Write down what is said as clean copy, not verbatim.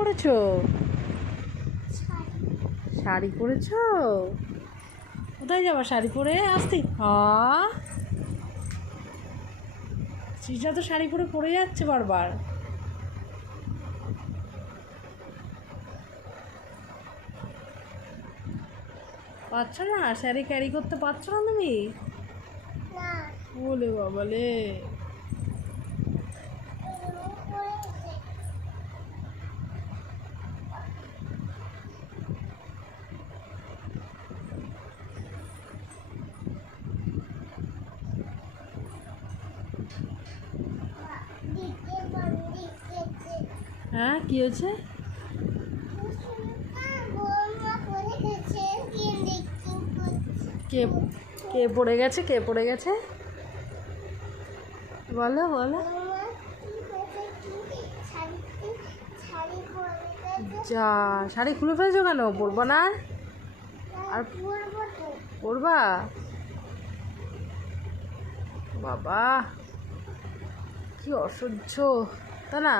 পরেছো? শাড়ি পরেছো? কোথায় যাবা শাড়ি পরে? আসতে শ্রীজা তো শাড়ি পরে পরে যাচ্ছে বারবার। পারছো না? শাড়ি ক্যারি করতে পারছো না তুমি? বলে বাবালে। হ্যাঁ, কি হয়েছে? কে কে পড়ে গেছে? কে পড়ে গেছে? বলো বলো। যা, শাড়ি খুলে ফেলেছো কেন? পরবা না? আর পরবা? বাবা কি অসহ্য, তাই না?